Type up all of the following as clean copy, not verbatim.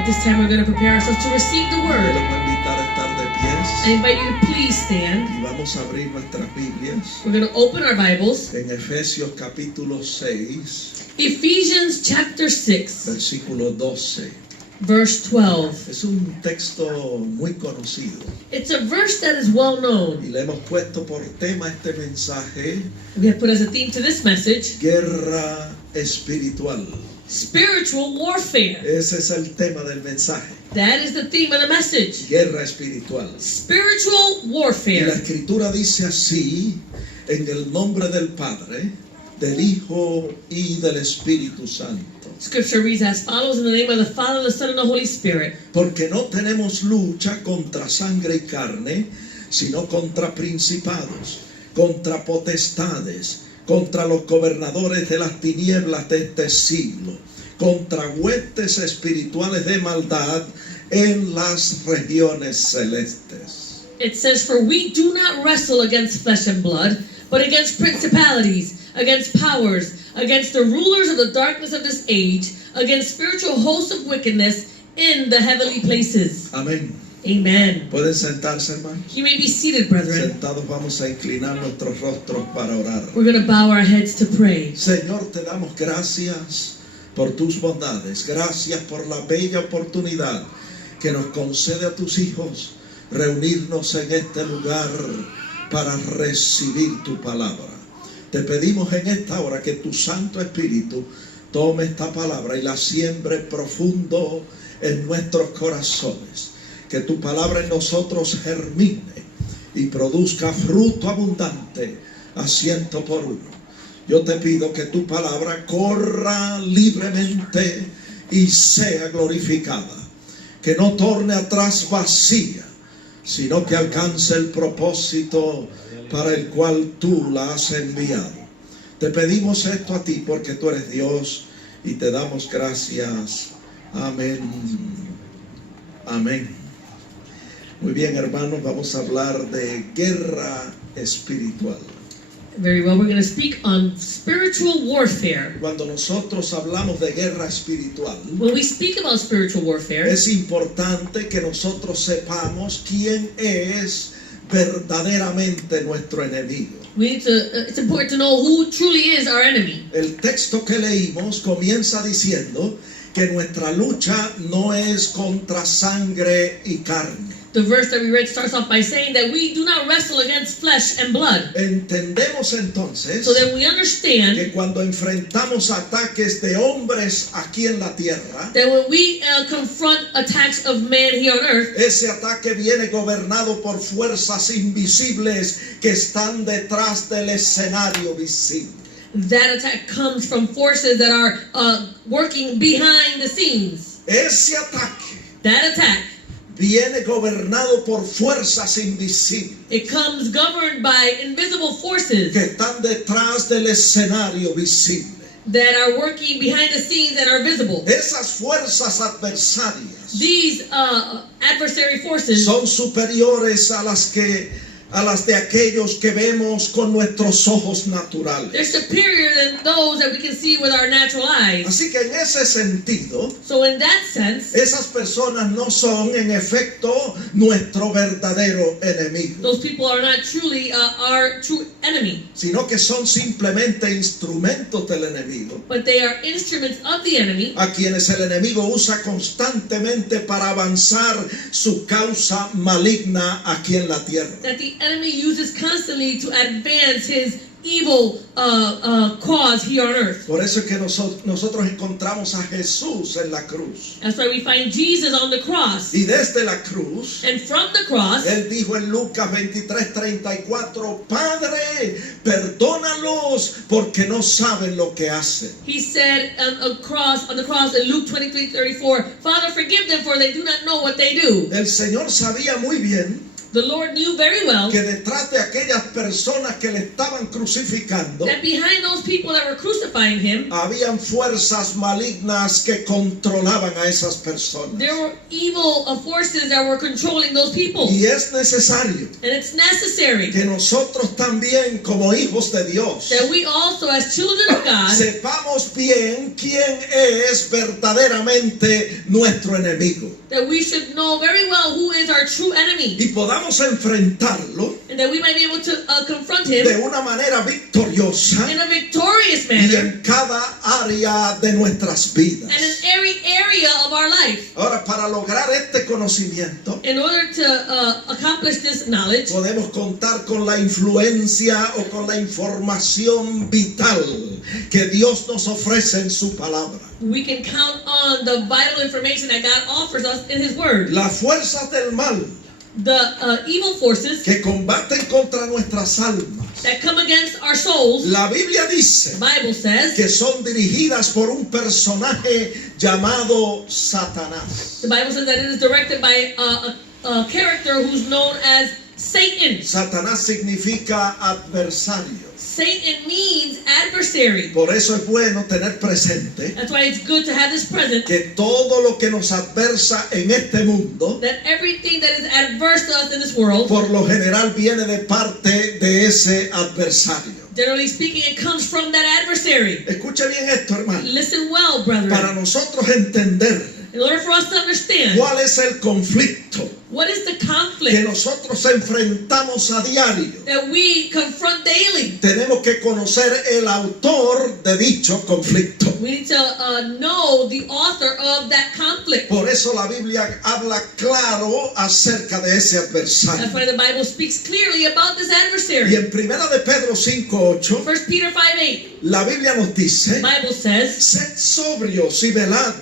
At this time, we're going to prepare ourselves to receive the Le word. voy a invitar a estar de I pies invite you to please stand. y vamos a abrir nuestras Biblias We're going to open our Bibles. en Efesios capítulo 6, Ephesians chapter 6, versículo 12. verse 12. Es un texto muy conocido It's a verse that is well y known. le hemos puesto por tema este mensaje: We have put as a theme to this message, guerra espiritual. spiritual warfare. Ese es el tema del mensaje: That is the theme of the message. guerra espiritual. Spiritual Y la warfare. escritura dice así: en el nombre del Padre, del Hijo y del Espíritu Santo. Scripture reads as follows: in the name of the Father, the Son, and the Holy Spirit. Porque no tenemos lucha contra sangre y carne, sino contra principados, contra potestades, contra los gobernadores de las tinieblas de este siglo, contra huestes espirituales de maldad en las regiones celestes. It says, "For we do not wrestle against flesh and blood, but against principalities, against powers, against the rulers of the darkness of this age, against spiritual hosts of wickedness in the heavenly places." Amén. Amen. Pueden sentarse, hermanos. You may be seated, brethren. Sentados vamos a inclinar nuestros rostros para orar. We're going to bow our heads to pray. Señor, te damos gracias por tus bondades. Gracias por la bella oportunidad que nos concede a tus hijos reunirnos en este lugar para recibir tu palabra. Te pedimos en esta hora que tu Santo Espíritu tome esta palabra y la siembre profundo en nuestros corazones. Que tu palabra en nosotros germine y produzca fruto abundante a 100 por 1. Yo te pido que tu palabra corra libremente y sea glorificada. Que no torne atrás vacía, sino que alcance el propósito para el cual tú la has enviado. Te pedimos esto a ti porque tú eres Dios y te damos gracias. Amén. Amén. Muy bien, hermanos, vamos a hablar de guerra espiritual. Very well, we're going to speak on spiritual warfare. Cuando nosotros hablamos de guerra espiritual, When we speak about spiritual warfare, es importante que nosotros sepamos quién es verdaderamente nuestro enemigo. it's important to know who truly is our enemy. El texto que leímos comienza diciendo que nuestra lucha no es contra sangre y carne. The verse that we read starts off by saying that we do not wrestle against flesh and blood. Entendemos entonces So that we understand que cuando enfrentamos ataques de hombres aquí en la tierra, that when we confront attacks of man here on earth, ese ataque viene gobernado por fuerzas invisibles que están detrás del escenario visible. that attack comes from forces that are working behind the scenes. Ese ataque That attack, viene gobernado por fuerzas invisibles it comes governed by invisible forces que están detrás del escenario visible. that are working behind the scenes that are visible. Esas fuerzas adversarias These adversary forces son superiores a las de aquellos que vemos con nuestros ojos naturales. they're superior than those that we can see with our natural eyes. Así que en ese sentido, So in that sense, esas personas no son en efecto nuestro verdadero enemigo, those people are not truly our true enemy, sino que son simplemente instrumentos del enemigo, but they are instruments of the enemy a quienes el enemigo usa constantemente para avanzar su causa maligna aquí en la tierra. that the enemy uses constantly to advance his evil cause here on earth. Por eso es que nosotros encontramos a Jesús en la cruz. That's why we find Jesus on the cross. Y desde la cruz, And from the cross, Él dijo en Lucas 23:34, Padre, perdónalos porque no saben lo que hacen. he said on the cross in Luke 23:34, Father, forgive them for they do not know what they do. El Señor sabía muy bien The Lord knew very well que detrás de aquellas personas que le estaban crucificando that behind those people that were crucifying him, habían fuerzas malignas que controlaban a esas personas. there were evil forces that were controlling those people. Y es necesario And it's necessary que nosotros también, como hijos de Dios, that we also, as children of God, sepamos bien quién es verdaderamente nuestro enemigo that we should know very well who is our true enemy, y podamos enfrentarlo and that we might be able to confront de him una manera victoriosa in a victorious y manner en cada área de nuestras vidas. and in every area of our life. Ahora, para lograr este conocimiento, In order to accomplish this knowledge, podemos contar con la influencia o con la información vital que Dios nos ofrece en su palabra. we can count on the vital information that God offers us in His Word. Las fuerzas del mal The evil forces que combaten contra nuestras almas. that come against our souls, La Biblia dice the Bible says, que son dirigidas por un personaje llamado Satanás. the Bible says that it is directed by a character who's known as Satan. Satanás significa adversario. Satan means adversary. Por eso es bueno tener presente That's why it's good to have this present, que todo lo que nos adversa en este mundo, that everything that is adverse to us in this world, por lo general viene de parte de ese adversario. generally speaking, it comes from that adversary. Escuche bien esto, hermano. Listen well, Para brethren. nosotros entender In order for us to understand cuál es el conflicto what is the que conflict nosotros enfrentamos a diario, that we confront daily, tenemos que conocer el autor de dicho conflicto. we need to know the author of that conflict. Por eso la Biblia habla claro acerca de ese That's adversario. why the Bible speaks clearly about this Y adversary. en 1 de Pedro 5:8, 1 Peter 5:8, la Biblia nos the dice: Bible says, sed sobrios y velad,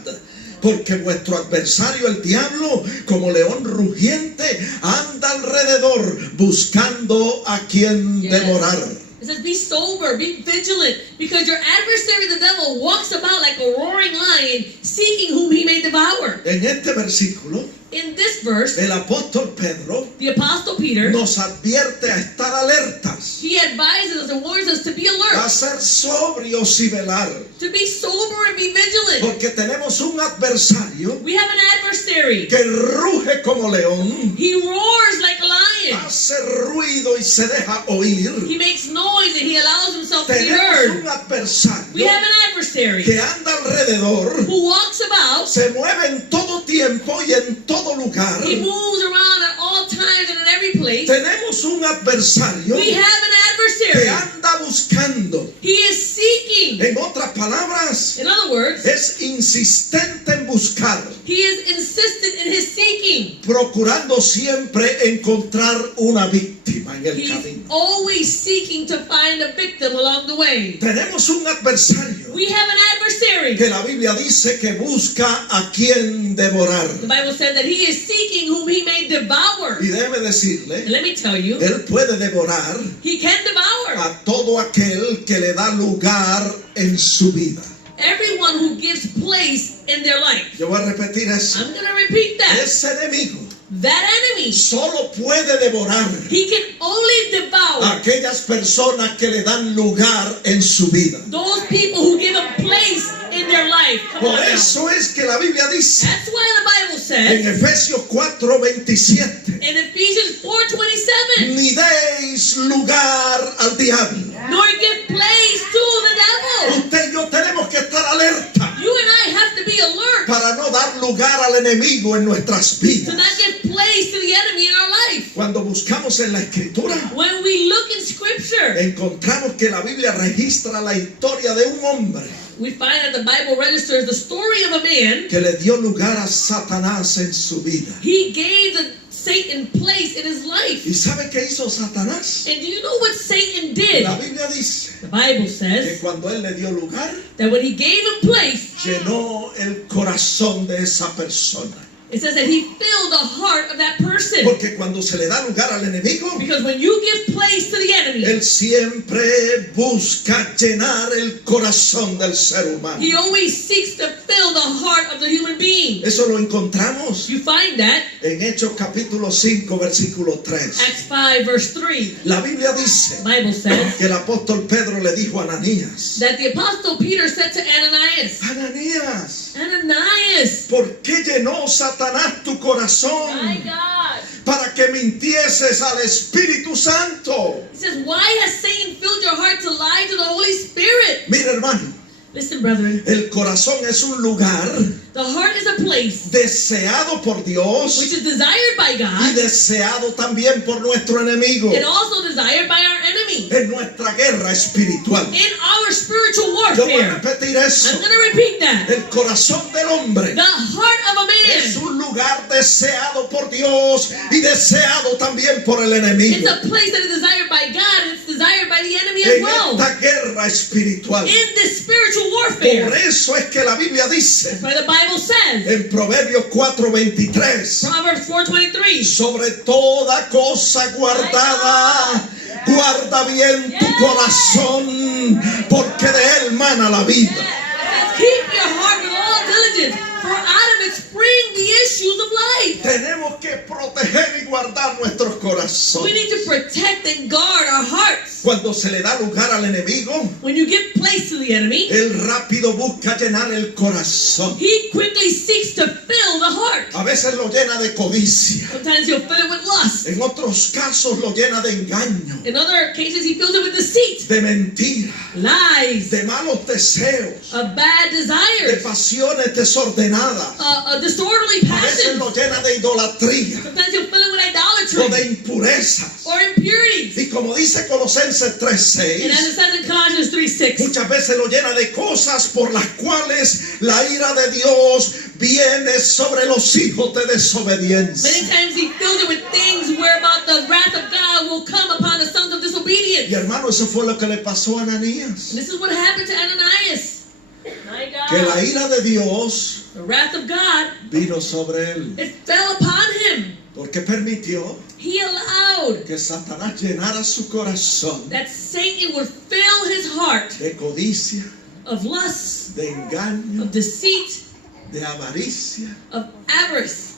porque vuestro adversario el diablo, como león rugiente, anda alrededor buscando a quien Yes. devorar. It says, be sober, be vigilant, because your adversary, the devil, walks about like a roaring lion, seeking whom he may devour. En este versículo, In this verse, el apóstol Pedro the Apostle Peter, nos advierte a estar alertas, he advises us and warns us to be a alert, ser sobrios y velar, to be sober and be vigilant. porque tenemos un adversario We have an adversary. que ruge como león, He roars like a lion. hace ruido y se deja oír. He makes noise and he allows himself to be Tenemos heard. un We adversario have an adversary que anda alrededor, who walks about. se mueve en todo tiempo y en todo lugar. He moves around at all times and in every place. Tenemos un adversario We have an que adversary. anda buscando. He is seeking. En otras palabras, In other words, es insistente en buscar, he is insistent in his seeking. procurando siempre encontrar una víctima en el He's camino. always seeking to find a victim along the way. Tenemos un adversario We have an adversary. que la Biblia dice que busca a quien devorar. The Bible said that he is seeking whom he may devour. Y déjeme And decirle, let me tell you, él puede devorar he can devour a todo aquel que le da lugar en su vida. everyone who gives place in their life. Yo voy a repetir eso. I'm going to repeat that. Ese enemigo That enemy, solo puede devorar he can only a devour aquellas personas que le dan lugar en su vida. those people who give him place in their life. Come on Por now. eso es que la Biblia dice That's why the Bible en says Efesios 4:27, in Ephesians 4:27, ni deis lugar al diablo. nor give place to the devil. Usted y yo tenemos que estar alerta You and I have to be alert para no dar lugar al enemigo en nuestras to vidas. not give place to the enemy in our life. Cuando buscamos en la Escritura, When we look in Scripture, encontramos que la Biblia registra la historia de un hombre we find that the Bible registers the story of a man. que le dio lugar a Satanás en su vida. He gave Satan place in his life. ¿Y sabe qué hizo Satanás? And do you know what Satan did? La Biblia dice The Bible que says cuando él le dio lugar, that when he gave him place, llenó el corazón de esa persona. It says that he filled the heart of that person. Porque cuando se le da lugar al enemigo, Because when you give place to the enemy, él siempre busca llenar el corazón del ser humano. he always seeks to fill the heart of the human being. Eso lo encontramos You find that en Hechos capítulo 5, versículo 3. Acts 5 verse 3. La Biblia dice The Bible says que el apóstol Pedro le dijo a Ananías, that the apostle Peter said to Ananias, Ananías, Ananias, ¿por qué llenó Satanás tu corazón my God. para que mintieses al Espíritu Santo? He says, why has Satan filled your heart to lie to the Holy Spirit? Mira, hermano, Listen, brethren, el corazón es un lugar the heart is a place deseado por Dios which is desired by y God deseado también por nuestro enemigo and also desired by our enemy en nuestra guerra espiritual. in our spiritual Yo voy a warfare. repetir I'm eso. going to repeat that. El corazón del hombre The heart of a es man, un lugar deseado por Dios y deseado también por el enemigo. it's a place that is desired by God and it's desired by the enemy as En well. esta guerra espiritual. In this spiritual Por warfare. eso es que la Biblia dice That's why the Bible says, en Proverbios 4:23, Proverbs 4:23, sobre toda cosa guardada, guarda bien tu corazón, porque de él mana la vida. says, keep your heart with all diligence, for out of it spring the issues of life. Tenemos que proteger y guardar nuestros We corazones. need to protect and guard our hearts. Cuando se le da lugar al enemigo, When you give place to the enemy, él rápido busca llenar el corazón. he quickly seeks to fill the heart. A veces lo llena de codicia, Sometimes he'll fill it with lust. en otros casos lo llena de engaño, In other cases, he fills it with deceit, de mentira, lies, de malos deseos, of bad de desires, pasiones desordenadas. disorderly A veces lo passions. llena de idolatría Sometimes he'll fill it with o idolatry de impurezas. or impurities. Y como dice Colosenses And as 3:6, it says in Colossians 3:6, muchas veces lo llena de cosas por las cuales la ira de Dios viene sobre los hijos de many desobediencia. times he fills it with things whereabout the wrath of God will come upon the sons of disobedience. Y hermano, eso fue lo que le pasó a Ananías. And this is what happened to Ananias. My Que la God. ira de Dios The wrath of God, vino sobre él. it fell upon him. Porque permitió He allowed que Satanás llenara su corazón that Satan would fill his heart de codicia, of lust, de engaño, of deceit, de avaricia. of avarice.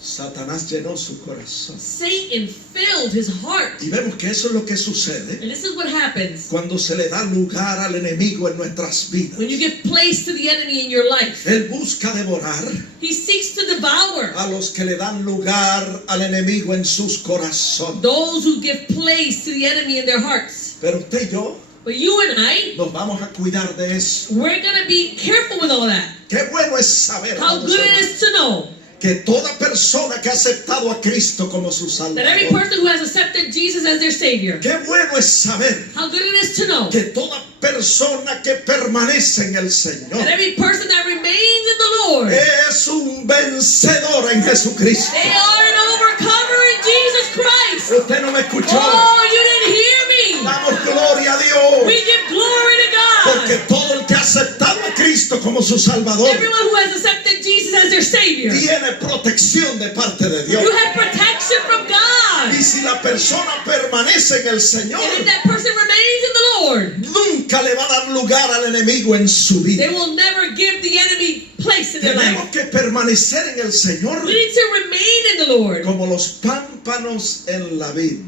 Satanás llenó su corazón. Satan filled his heart. Y vemos que eso es lo que sucede And this is what happens cuando se le da lugar al enemigo en nuestras vidas. when you give place to the enemy in your life. Él busca devorar He seeks to devour a los que le dan lugar al enemigo en sus corazones. those who give place to the enemy in their hearts. Pero usted y yo But you and I, nos vamos a cuidar de eso. we're going to be careful with all that. Qué bueno es saber, How amados good it hermanos, is to know que toda persona que ha aceptado a Cristo como su that every Salvador, person who has accepted Jesus as their Savior, qué bueno es saber how good it is to know que toda persona que permanece en el Señor that every person that remains in the Lord, es un vencedor en Jesucristo. they are an overcomer in Jesus Christ. Usted no me escuchó. Oh, you didn't hear me. Damos gloria a Dios. We give glory to Porque God. todo el que ha aceptado a Cristo como su Salvador Everyone who has accepted Jesus as their Savior, tiene protección de parte de Dios. you have protection from God. Y si la persona permanece en el Señor, And if that person remains in the Lord, nunca le va a dar lugar al enemigo en su they vida. will never give the enemy place in their life. Tenemos que permanecer en el Señor We need to remain in the Lord, como los pámpanos en la vid.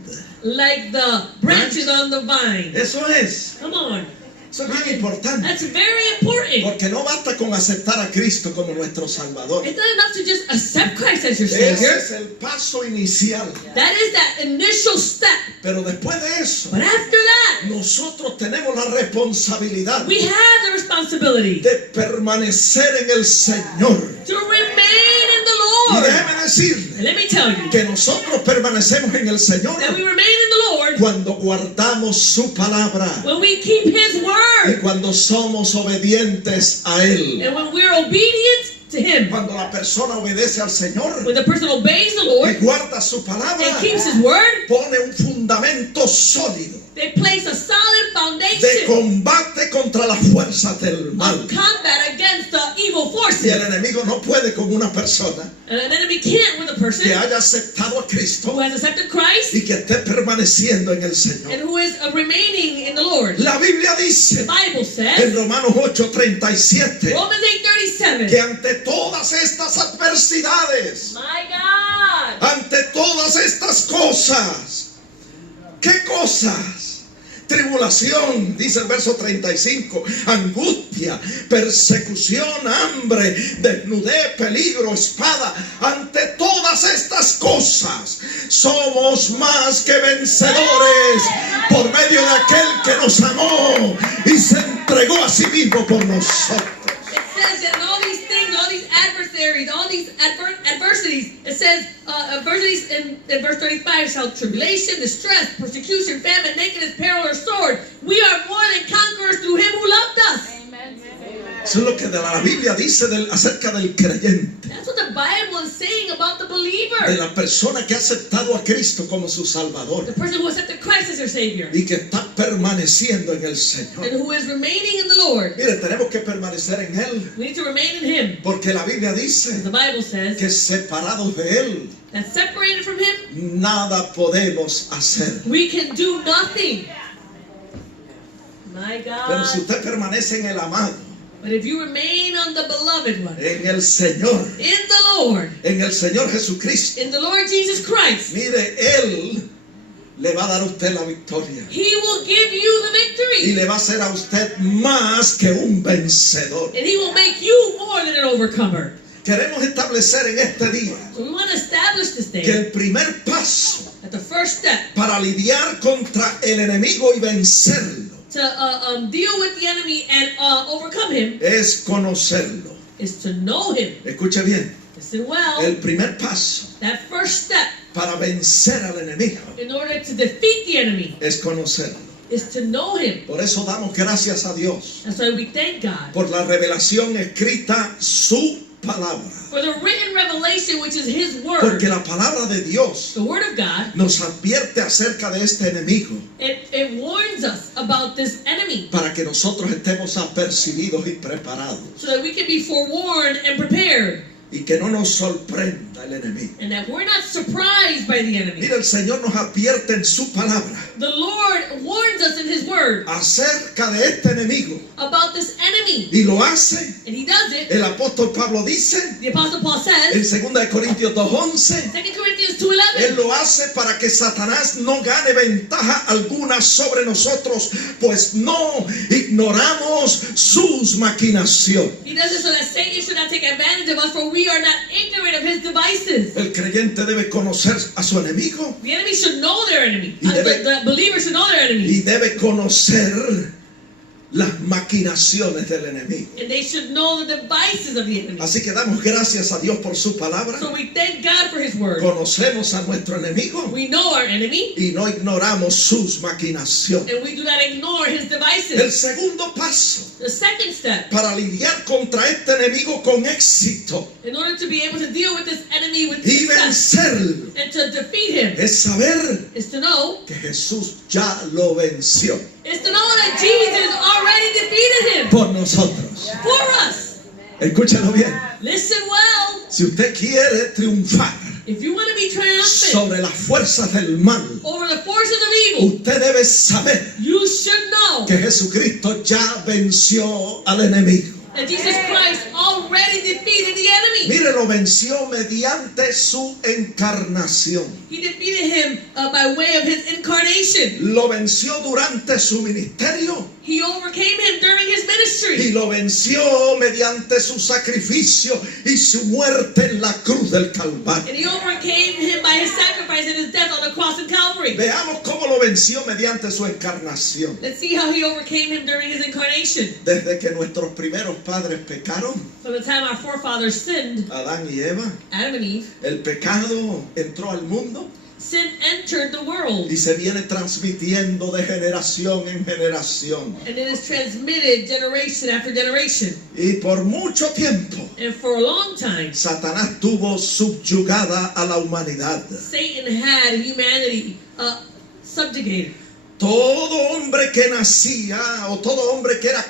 like the branches on the vine. Eso es. Come on. Eso es bien importante. That's very important. Porque no basta con aceptar a Cristo como nuestro Salvador. It's not enough to just accept Christ as your Ese Savior. es el paso inicial. That is that initial step. Pero después de eso, But after that, nosotros tenemos la responsabilidad we have the responsibility de permanecer en el Señor. to remain in the Y Lord. déjeme decirle And let me tell you que nosotros permanecemos en el Señor that we remain in the Lord cuando guardamos su palabra when we keep His y word cuando somos obedientes a Él. and when we're obedient to Him. Cuando la persona obedece al Señor When the person obeys the y Lord guarda su palabra, and keeps His word, pone un fundamento sólido they place a solid de foundation combate contra las fuerzas del mal. of combat against the evil forces oppressive. Y el enemigo no puede con una persona And an enemy can't with a person que haya aceptado a Cristo who has accepted Christ y que esté permaneciendo en el Señor. and who is remaining in the Lord. La Biblia The dice Bible en says, Romanos 8:37 Romans que 8:37. ante todas estas adversidades, My God. ante todas estas cosas, ¿qué cosas? Tribulación, dice el verso 35, angustia, persecución, hambre, desnudez, peligro, espada. Ante todas estas cosas somos más que vencedores por medio de aquel que nos amó y se entregó a sí mismo por nosotros. It says that in all these things, all these adversaries, all these adversities, it says adversities in verse 35 shall tribulation, distress, persecution, famine, nakedness, peril, or sword. We are more than conquerors through him who loved us. Eso es lo que la Biblia dice acerca del creyente, That's what the Bible is saying about the de believer. la persona que ha aceptado a Cristo como su Salvador The person who accepted Christ as their Savior y que está permaneciendo en el Señor. and who is remaining in the Lord. Mire, tenemos que permanecer en Él, We need to remain in him. porque la Biblia dice The Bible says que separados de Él, that separated from him, nada podemos hacer. we can do nothing. My Pero si God. usted permanece en el amado, But if you remain on the beloved one, en el Señor, in the Lord, en el Señor Jesucristo, in the Lord Jesus Christ, mire, Él le va a dar a usted la victoria he will give you the y victory. le va a hacer a usted más que un vencedor. And he will make you more than an overcomer. Queremos establecer en este día So we want to establish this que thing el primer paso that the first step para lidiar contra el enemigo y vencerlo to deal with the enemy and overcome him es conocerlo. is to know him. Escuche bien, Listen well. el primer paso That first step para vencer al enemigo in order to defeat the enemy es conocerlo. is to know him. Por eso damos gracias a Dios That's why we thank God por la revelación escrita, su palabra. for the written revelation, which is his word. Porque la palabra de Dios The word of God, nos advierte acerca de este enemigo it warns us about this enemy para que nosotros estemos apercibidos y preparados so that we can be forewarned and prepared y que no nos sorprenda el enemigo. and that we're not surprised by the enemy. Mira, el Señor nos advierte en su palabra The Lord warns us in his word acerca de este enemigo about this enemy, y lo hace. and he does it. El apóstol Pablo dice The Apostle Paul en says, 2 Corintios 2:11, 2 Corinthians Él 2:11, lo hace para que Satanás no gane ventaja alguna sobre nosotros, pues no ignoramos sus maquinaciones. he does it so that Satan should not take advantage of us, for we are not ignorant of his devices. El creyente debe conocer a su enemigo The enemy should know their enemy. Y debe- The believer should know their enemy. y debe conocer las maquinaciones del enemigo. And they should know the devices of the enemy. Así que damos gracias a Dios por su palabra. So we thank God for his word. Conocemos a nuestro enemigo We know our enemy, y no ignoramos sus maquinaciones. and we do not ignore his El devices. segundo paso The second step, para lidiar contra este enemigo con éxito in order to be able to deal with this enemy with y success vencerlo and to defeat him, es saber is to know que Jesús ya lo venció is to know that Jesus already defeated him por nosotros. for us. Escúchalo bien. Listen well. Si usted quiere triunfar If you want to be triumphant sobre las fuerzas del mal, over the forces of evil, usted debe saber you should know que Jesucristo ya venció al enemigo. that Jesus Christ already defeated the enemy. Mire, lo venció mediante su encarnación. He defeated him by way of his incarnation. Lo venció durante su ministerio He overcame him during his y ministry. lo venció mediante su sacrificio y su muerte en la cruz del Calvario. And he overcame him by his sacrifice and his death on the cross in Calvary. Veamos cómo lo venció mediante su encarnación. Let's see how he overcame him during his incarnation. Desde que nuestros primeros padres pecaron, From the time our forefathers sinned, Adán y Eva, Adam and Eve, el pecado entró al mundo sin entered the world. y se viene transmitiendo de generación en generación. And it is transmitted generation after generation. Y por mucho tiempo, And for a long time, Satanás tuvo subyugada a la humanidad. Satan had humanity subjugated. Todo hombre que nacía o todo hombre que era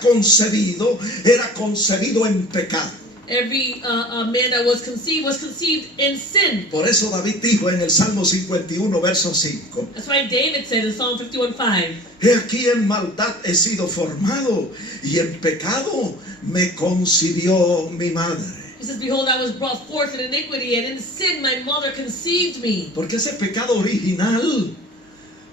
concebido en pecado. Every man that was conceived in sin. Por eso David dijo en el Salmo 51, verso 5. That's why David said in Psalm 51:5. He aquí en maldad he sido formado y en pecado me concibió mi madre. He says, behold, I was brought forth in iniquity, and in sin my mother conceived me. Porque ese pecado original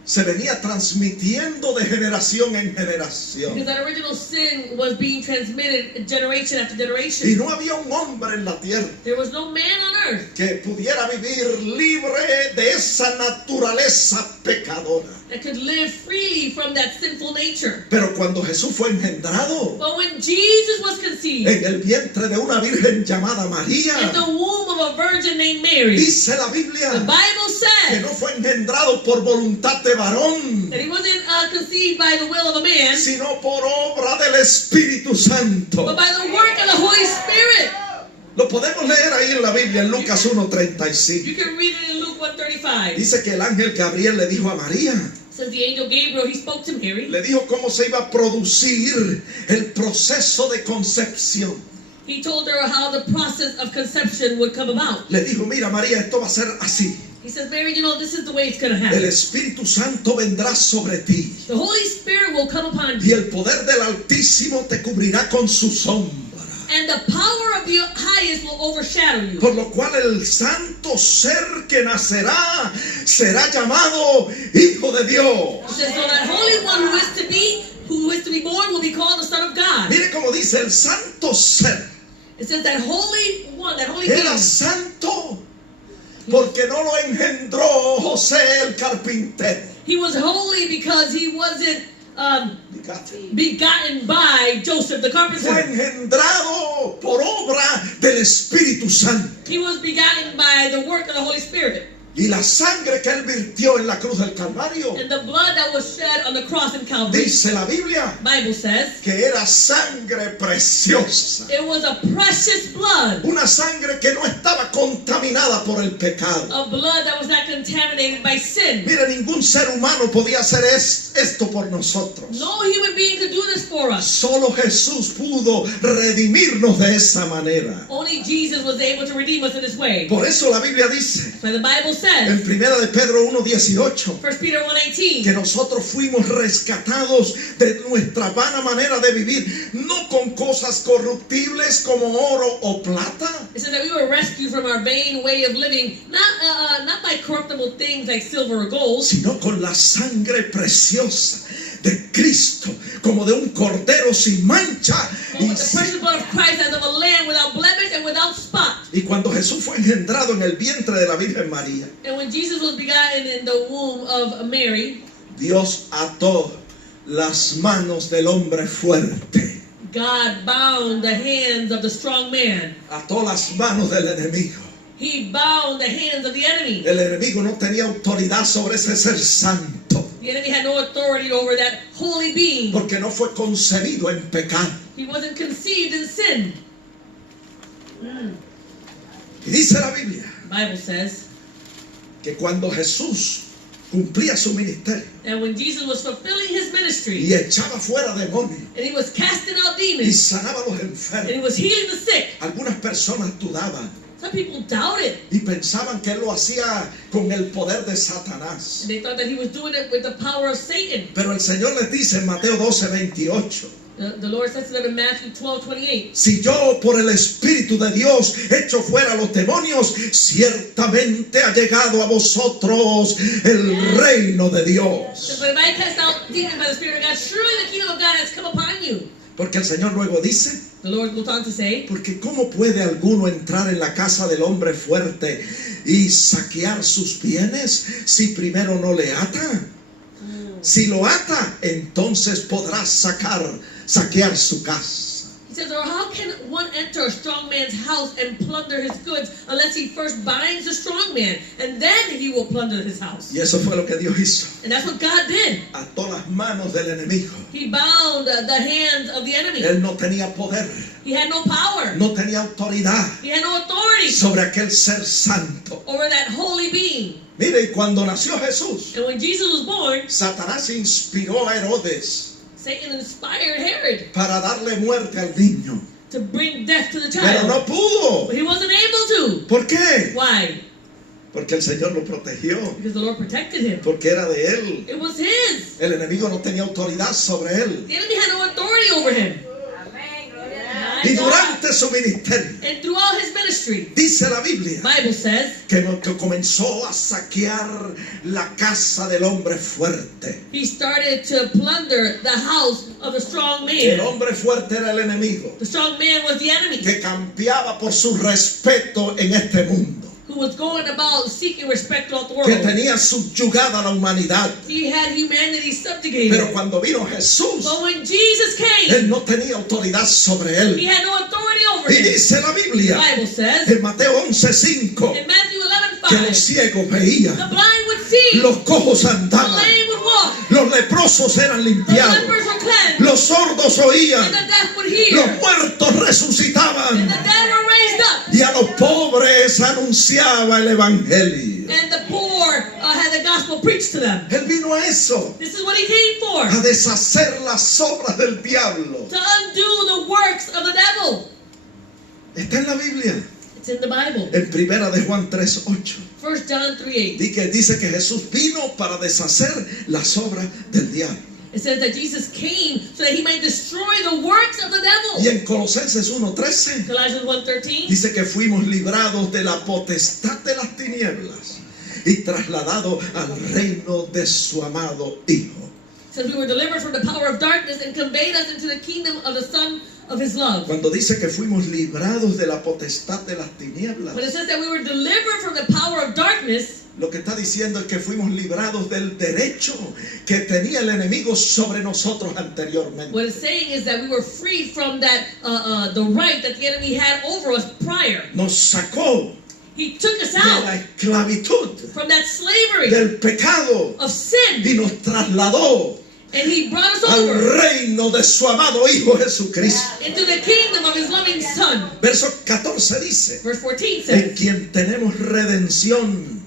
se venía transmitiendo de generación en Because generación. that original sin was being transmitted generation after Y generation. no había un hombre en la tierra There was no man on earth que pudiera vivir libre de esa naturaleza pecadora. that could live freely from that sinful nature. Pero cuando Jesús fue engendrado But when Jesus was conceived en el vientre de una virgen llamada in María, the womb of a virgin named Mary, dice la the Biblia Bible que no says fue engendrado por voluntad de varón, that he wasn't conceived by the will of a man, sino por obra del Espíritu Santo. but by the work of the Holy Spirit. Lo podemos leer ahí en la Biblia, en Lucas 1:35. You can read it in Luke 1:35. Dice que el ángel Gabriel le dijo a María, It says the angel Gabriel, he spoke to Mary. le dijo cómo se iba a producir el proceso de concepción. He told her how the process of conception would come about. Le dijo, mira María, esto va a ser así. He says, Mary, you know, this is the way it's going to El happen. Espíritu Santo vendrá sobre ti The Holy Spirit will come upon y you, el poder del Altísimo te cubrirá con su sombra. and the power of the highest will overshadow you. Por lo cual el santo ser que nacerá será llamado Hijo de Dios. It says, so that Holy One who is to be born will be called the Son of God. Mire cómo dice el santo ser. It says that Holy One, that Holy Era Being, santo porque no lo engendró José el carpintero. he was holy because he wasn't begotten by Joseph the Fue carpenter. engendrado por obra del Espíritu Santo. He was begotten by the work of the Holy Spirit. Y la sangre que él virtió en la cruz del Calvario, And the blood that was shed on the cross in Calvary, dice la Biblia, Bible says, que era sangre preciosa. it was a precious blood. Una sangre que no estaba contaminada por el pecado. A blood that was not contaminated by sin. Mire, ningún ser humano podía hacer esto por nosotros. No human being could do this for us. Solo Jesús pudo redimirnos de esa manera. Only Jesus was able to redeem us in this way. Por eso la Biblia dice So the Bible en says, 1 de Pedro 1:18 1 Peter que 1:18, nosotros fuimos rescatados de nuestra vana manera de vivir, no con cosas corruptibles como oro o plata, it says that we were rescued from our vain way of living, not by corruptible things like silver or gold, sino con la sangre preciosa de Cristo, como de un cordero sin mancha. but with the precious blood of Christ as of a lamb without blemish and without spot. Y cuando Jesús fue engendrado en el vientre de la Virgen María, And when Jesus was begotten in the womb of Mary, Dios ató las manos del hombre fuerte, God bound the hands of the strong man. ató las manos del enemigo. He bound the hands of the enemy. El enemigo no tenía autoridad sobre ese ser santo, The enemy had no authority over that holy being. porque no fue concebido en pecado. He wasn't conceived in sin. Y dice la Biblia The Bible says que cuando Jesús cumplía su ministerio that when Jesus was fulfilling his ministry y echaba fuera demonios and he was casting out y demons sanaba a los and he enfermos, was healing the sick, algunas personas dudaban some people doubted. y pensaban que él lo hacía con el poder de Satanás. And they thought that he was doing it with the power of Satan. Pero el Señor les dice en Mateo 12:28, The Lord says to them in Matthew 12:28, si yo por el Espíritu de Dios echo fuera los demonios, ciertamente ha llegado a vosotros el reino de Dios. but if I cast out demons by the Spirit of God, surely the kingdom of God has come upon you. Porque el Señor luego dice, The Lord goes on to say, porque ¿cómo puede alguno entrar en la casa del hombre fuerte y saquear sus bienes si primero no le ata? Si lo ata, entonces podrá saquear su casa. he says, or how can one enter a strong man's house and plunder his goods unless he first binds the strong man, and then he will plunder his house? Y eso fue lo que Dios hizo. And that's what God did. Ató las manos del enemigo. He bound the hands of the enemy. Él no tenía poder, He had no power. no tenía autoridad He had no authority sobre aquel ser santo. over that holy being. Mire, y cuando nació Jesús, And when Jesus was born, Satanás inspiró a Herodes Satan inspired Herod para darle muerte al niño. to bring death to the pero child. no pudo. But he wasn't able to. ¿Por qué? Why? Porque el Señor lo protegió, Because the Lord protected him. porque era de él. It was his. El enemigo no tenía autoridad sobre él. The enemy had no authority over him. Y durante su ministerio, And throughout his ministry, dice la Biblia, Bible says, que comenzó a saquear la casa del hombre fuerte. he started to plunder the house of the strong El man. hombre fuerte era el enemigo, The strong man was the enemy que cambiaba por su respeto en este mundo, who was going about seeking respect throughout the que world. tenía subyugada la humanidad. He had humanity subjugated. Pero cuando vino Jesús, But when Jesus came, él no tenía autoridad sobre he él. had no authority over Y him. dice la The Biblia Bible says en Mateo 11:5 in Matthew que los 11:5, ciegos the veían, blind would see, los cojos the andaban, lame would walk, los leprosos eran the limpiados, lepers were cleansed, los sordos and oían, the deaf would hear, los muertos resucitaban, and the dead were raised up, y a los pobres anunciaba el evangelio. and the poor had the gospel preached to them. Él vino a eso, This is what he came for, a deshacer las obras del diablo. to undo the works of the devil. Está en la Biblia, It's in the Bible. en Primera de Juan 3:8. 1 John 3:8. Dice que Jesús vino para deshacer las obras del diablo. It says that Jesus came so that he might destroy the works of the devil. Y en Colosenses 1:13 Colossians 1:13. dice que fuimos librados de la potestad de las tinieblas y trasladados al reino de su amado Hijo. Says we were delivered from the power of darkness and conveyed us into the kingdom of the Son of his love. Cuando dice que fuimos librados de la potestad de las tinieblas, When it says that we were delivered from the power of darkness, lo que está diciendo es que fuimos librados del derecho que tenía el enemigo sobre nosotros anteriormente. what it's saying is that we were freed from that the right that the enemy had over us prior. Nos sacó He took us de la out esclavitud, from that slavery del pecado, of sin, y nos trasladó and he brought us al over reino de su amado Hijo Jesucristo. into the kingdom of his loving Son. Verso 14 dice, Verse 14 en says, quien tenemos redención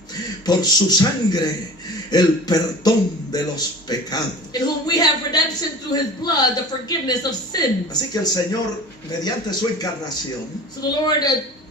por su sangre, el perdón de los pecados. in whom we have redemption through his blood, the forgiveness of sin. Así que el Señor, mediante su encarnación, So the Lord,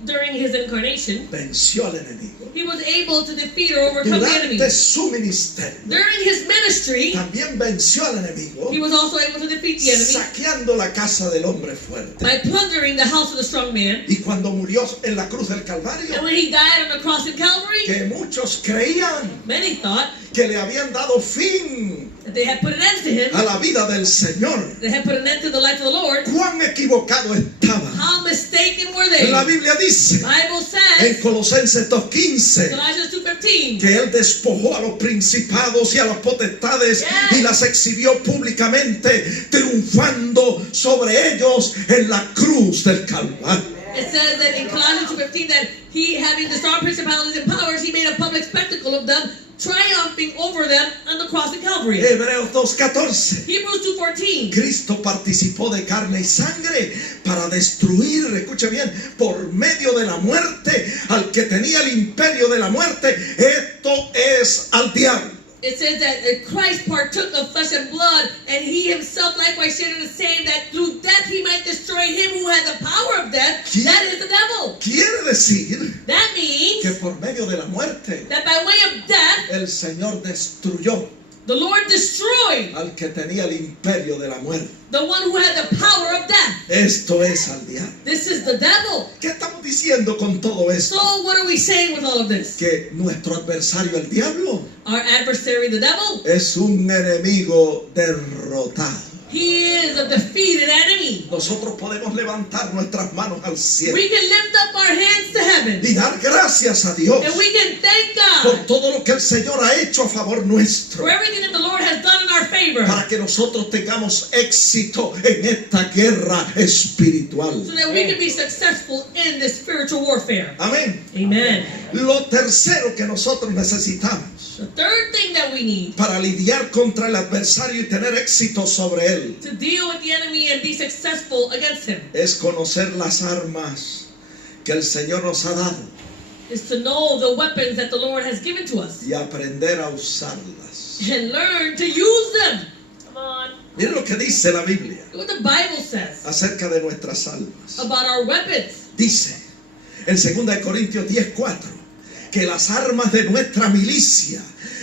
during his incarnation, venció al enemigo. he was able to defeat or overcome the enemy. Durante su ministerio, During his ministry, también venció al enemigo, he was also able to defeat the enemy saqueando la casa del hombre fuerte. by plundering the house of the strong man. Y cuando murió en la cruz del Calvario, And when he died on the cross in Calvary, que muchos creían many thought que le habían dado fin that they had put an end to him. a la vida del Señor. They had put an end to the life of the Lord. Cuán equivocado estaba. How mistaken were they? La Biblia dice Bible en says, Colosenses 2:15 Colossians 2:15, que él despojó a los principados y a las potestades y las exhibió públicamente, triunfando sobre ellos en la cruz del Calvario. it says that in Colossians 2:15 that he, having disarmed principalities and powers, he made a public spectacle of them, triumphing over them on the cross of Calvary. Hebreos 2:14. Hebrews 2:14. Cristo participó de carne y sangre para destruir, escuche bien, por medio de la muerte al que tenía el imperio de la muerte. Esto es al diablo. It says that Christ partook of flesh and blood, and he himself likewise shared in the same, that through death he might destroy him who had the power of death. That is the devil. Quiere decir That means que por medio de la muerte that by way of death, el Señor destruyó the Lord destroyed al que tenía el imperio de la muerte. the one who had the power of death. Esto es al diablo. This is the devil. ¿Qué estamos diciendo con todo esto? So what are we saying with all of this? Que nuestro adversario, el diablo, Our adversary, the devil, es un enemigo derrotado. he is a defeated enemy. Nosotros podemos levantar nuestras manos al cielo We can lift up our hands to heaven, y dar gracias a Dios and we can thank por God todo lo que el Señor ha hecho a favor nuestro, for everything that the Lord has done in our favor, para que nosotros tengamos éxito en esta guerra espiritual. so that we can be successful in this spiritual warfare. Amén. Amen. Lo tercero que nosotros necesitamos The third thing that we need para lidiar contra el adversario y tener éxito sobre él to deal with the enemy and be successful against him es conocer las armas que el Señor nos ha dado is to know the weapons that the Lord has given to us y aprender a usarlas. and learn to use them. Come on. Miren lo que dice la Biblia Look what the Bible says acerca de nuestras almas. about our weapons. Dice en 2 Corintios 10:4 que las armas de nuestra milicia,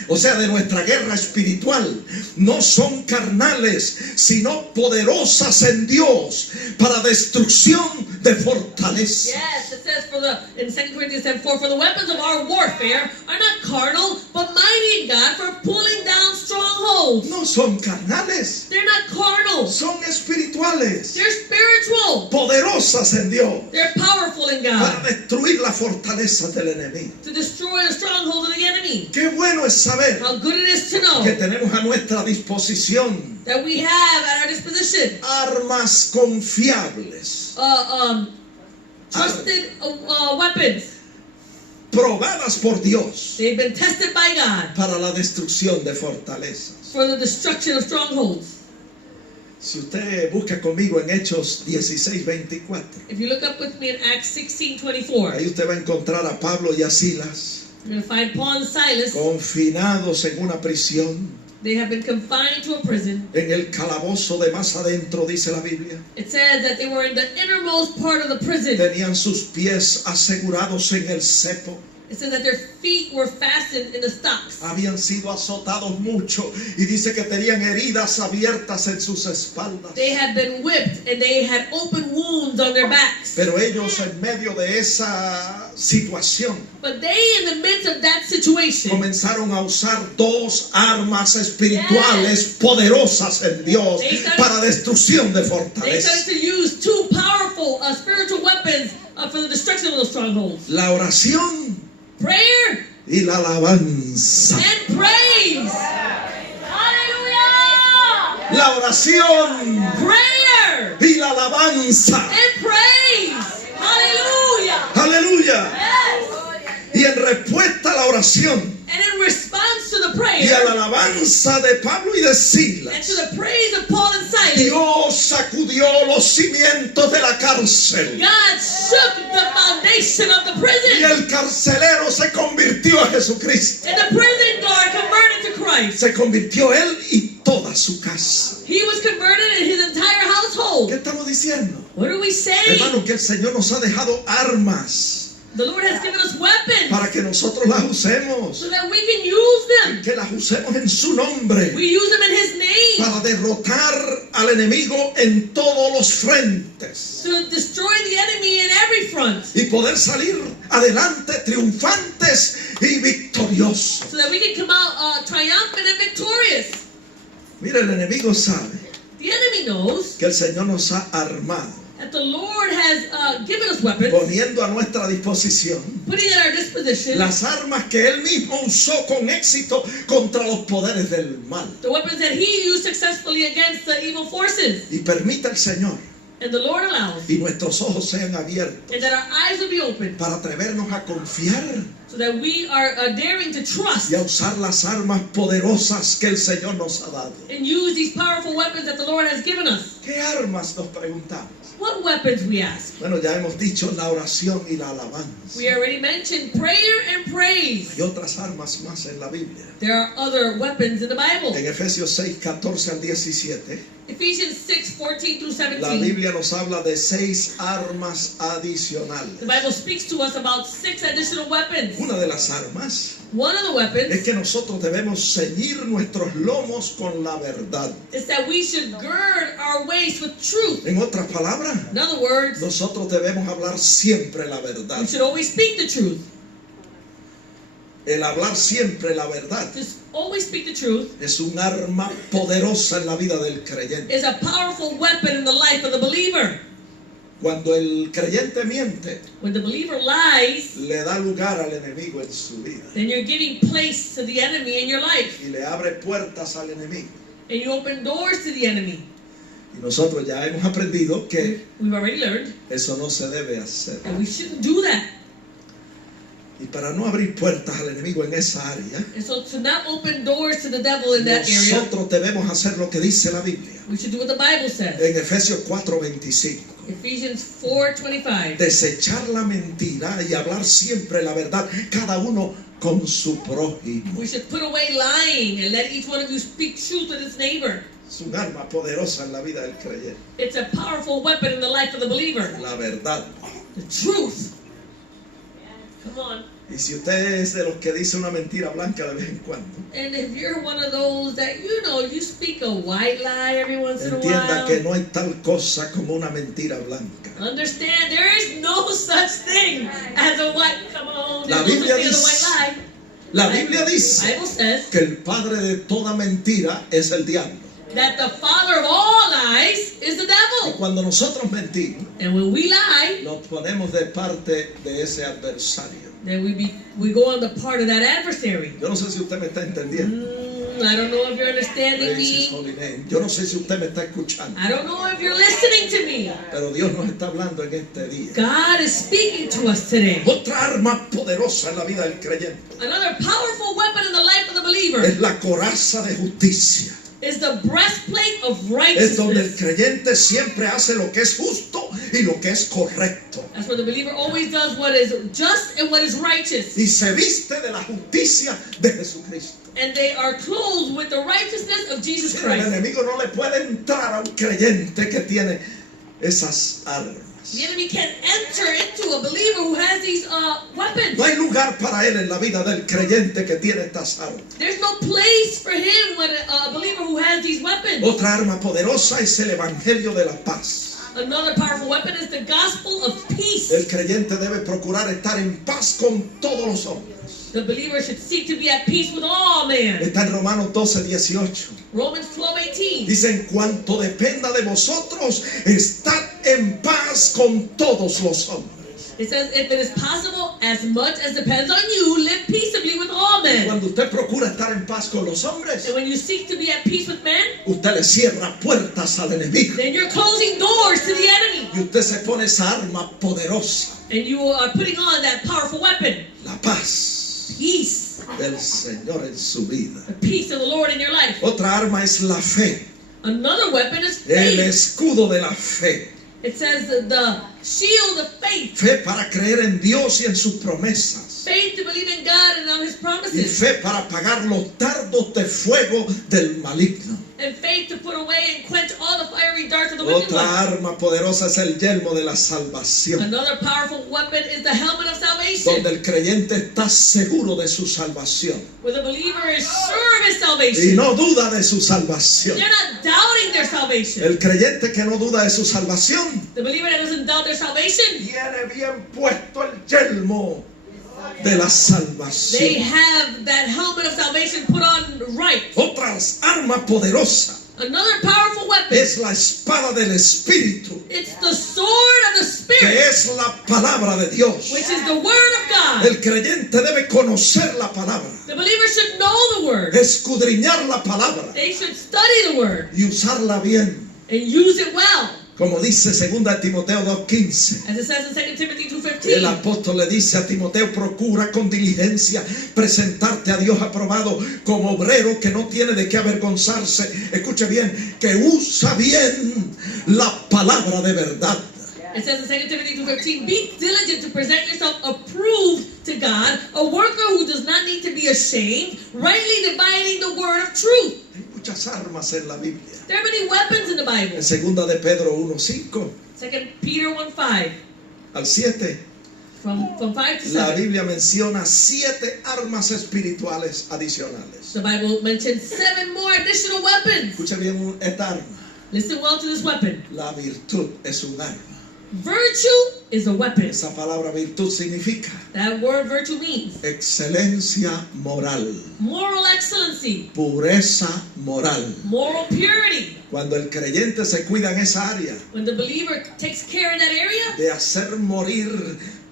o sea, de nuestra guerra espiritual, no son carnales, sino poderosas en Dios para destrucción de fortaleza. Yes, it says in 2 Corinthians 10:4, for the weapons of our warfare are not carnal, but mighty in God for pulling down strongholds. No son carnales, They're not carnal. son espirituales, They're spiritual. poderosas en Dios They're powerful in para God destruir la fortaleza del enemigo. to destroy the strongholds of the enemy. Qué bueno es saber How good it is to know que tenemos a nuestra disposición that we have at our disposition armas confiables, trusted weapons. probadas por Dios They've been tested by God para la destrucción de fortalezas. for the destruction of strongholds. Si usted busca conmigo en Hechos 16:24, If you look up with me in Acts 16:24, ahí usted va a encontrar a Pablo y a Silas you're going to find Paul and Silas. confinados en una prisión, They have been confined to a prison. en el calabozo de más adentro, dice la Biblia. It says that they were in the innermost part of the prison. Tenían sus pies asegurados en el cepo. It says that their feet were fastened in the stocks. Habían sido azotados mucho y dice que tenían heridas abiertas en sus espaldas. They had been whipped and they had open wounds on their backs. Pero ellos en medio de esa situación But they, in the midst of that situation, comenzaron a usar dos armas espirituales poderosas en Dios para destrucción de they fortaleza. started to use two powerful spiritual weapons for the destruction of those strongholds. La oración Prayer y la alabanza. and praise. Hallelujah! La oración Prayer y la alabanza. and praise. Hallelujah! Aleluya. Yes. Y en respuesta a la oración And in response to the y prayer a la alabanza de Pablo y de and to Silas, the praise of Paul and Silas, Dios sacudió los cimientos de la cárcel. God shook the foundation of the Y prison. el carcelero se convirtió a Jesucristo. And the prison guard converted to Christ. Se convirtió él y toda su casa. He was converted in his entire ¿Qué household. estamos diciendo? What are we saying? Hermano, que el Señor nos ha dejado armas The Lord has given us weapons para que nosotros las usemos. so that we can use them. Que las usemos en su nombre. We use them in His name Para derrotar al enemigo en todos los frentes. to destroy the enemy in every front Y poder salir adelante triunfantes y victoriosos. so that we can come out triumphant and victorious. Mira, el enemigo sabe The enemy knows que el Señor nos ha armado, that the Lord has given us weapons, poniendo a nuestra disposición putting at our disposition las armas que Él mismo usó con éxito contra los poderes del mal. the weapons that He used successfully against the evil forces. Y permita el Señor And the Lord allows, y nuestros ojos sean abiertos and that our eyes will be open para atrevernos a confiar so that we are daring to trust y a usar las armas poderosas que el Señor nos ha dado. and use these powerful weapons that the Lord has given us. ¿Qué armas nos preguntamos? What weapons, we ask? Bueno, ya hemos dicho la oración y la alabanza. We already mentioned prayer and praise. Hay otras armas más en la Biblia. There are other weapons in the Bible. En Efesios 6, 14 al 17, Ephesians 6:14 through la 17. Biblia nos habla de 6 armas adicionales. The Bible speaks to us about 6 additional weapons. Una de las armas One of the es weapons que nosotros debemos ceñir nuestros lomos con la verdad. is that we should gird our waist with truth. En otras palabras, In other words, nosotros debemos hablar siempre la verdad. we should always speak the truth. El hablar siempre la verdad Just always speak the truth es un arma poderosa en la vida del creyente. is a powerful weapon in the life of the believer. Cuando el creyente miente, When the believer lies, le da lugar al enemigo en su vida then you're giving place to the enemy in your life. y le abre puertas al enemigo. And you open doors to the enemy. Y nosotros ya hemos aprendido que We've already learned eso no se debe hacer. that we shouldn't do that. Y para no abrir puertas al enemigo en esa área, And so to not open doors to the devil in that area, nosotros debemos hacer lo que dice la Biblia we should do what the Bible says. en Efesios 4:25. Ephesians 4:25. Desechar la mentira y hablar siempre la verdad, cada uno con su prójimo. We should put away lying and let each one of you speak truth with his neighbor. Es un arma poderosa en la vida del creyente. It's a powerful weapon in the life of the believer. La verdad. The truth. Come on. Y si usted es de los que dice una mentira blanca de vez en cuando, And if you're one of those that, you speak a white lie every once in a entienda while, que no hay tal cosa como una mentira blanca. understand there is no such thing as a white, come on, La there's no Biblia such thing as a dice- white lie. La Biblia The dice Bible says que el padre de toda mentira es el diablo. that the father of all lies is the Y devil. cuando nosotros mentimos, And when we lie, nos ponemos de parte de ese adversario. then we go on the part of that adversary. Yo no sé si usted me está entendiendo. I don't know if you're understanding Praise His me. holy name. Yo no sé si usted me está escuchando, I don't know if you're listening to me. pero Dios nos está hablando en este día. God is speaking to us today. Otra arma poderosa en la vida del creyente Another powerful weapon in the life of the believer es la coraza de justicia. is the breastplate of Es donde el righteousness. creyente siempre hace lo que es justo y lo que es correcto. That's where the believer always does what is just and what is righteous. Y se viste de la justicia de Jesucristo. And they are clothed with the righteousness of Jesus El Christ. enemigo no le puede entrar a un creyente que tiene esas armas. The enemy can't enter into a believer who has these weapons. No hay lugar para él en la vida del creyente que tiene estas armas. There's no place for him when a believer who has these weapons. Otra arma poderosa es el evangelio de la paz. Another powerful weapon is the gospel of peace. El creyente debe procurar estar en paz con todos los hombres. The believer should seek to be at peace with all men. Está en Romanos 12:18. Romans 12:18. Dice, en cuanto dependa de vosotros, estad en paz con todos los hombres. It says, if it is possible, as much as depends on you, live peaceably with all men. Cuando usted procura estar en paz con los hombres, And when you seek to be at peace with men, usted le cierra puertas al enemigo. then you're closing doors to the enemy. Y usted se pone esa arma poderosa, And you are putting on that powerful weapon, la paz peace. del Señor en su vida. The peace of the Lord in your life. Otra arma es la fe, Another weapon is el faith. escudo de la fe. It says the shield of faith. Fe para creer en Dios y en sus promesas. Faith to believe in God and on His Y promises. fe para apagar los dardos de fuego del maligno. And faith to put away and quench all the fiery darts of the wicked Otra one. arma poderosa es el yelmo de la salvación, Another powerful weapon is the helmet of salvation. donde el creyente está seguro de su salvación Where the believer is sure of his y salvation. no duda de su salvación. They're not doubting their salvation. El creyente que no duda de su salvación The believer that doesn't doubt their salvation, tiene bien puesto el yelmo de la they salvación. have that helmet of salvation put on right. Otra arma poderosa Another powerful weapon, es la espada del Espíritu, it's the sword of the que Spirit, es la palabra de Dios. which is the word of God. El creyente debe conocer la palabra, The believer should know the word. escudriñar la palabra They should study the word y usarla bien. and use it well. Como dice 2 Timoteo 2:15. As it says in 2 Timothy El 2:15. apóstol le dice a Timoteo, procura con diligencia presentarte a Dios aprobado como obrero que no tiene de qué avergonzarse. Escuche bien, que usa bien la palabra de verdad. It says in 2 Timothy 2:15, be diligent to present yourself approved to God, a worker who does not need to be ashamed, rightly dividing the word of truth. Hay muchas armas en la Biblia. There are many weapons in the Bible. En 2 de Pedro 1:5 2 Peter 1:5, al 7, from 5 to la 7. Biblia menciona 7 armas espirituales adicionales. The Bible mentions 7 more additional weapons. Escuche bien esta arma. Listen well to this weapon. La virtud es un arma. Virtue is a weapon. Esa palabra virtud significa That word virtue means excelencia moral, moral excellency, pureza moral. moral purity. Cuando el creyente se cuida en esa área When the believer takes care in that area, de hacer morir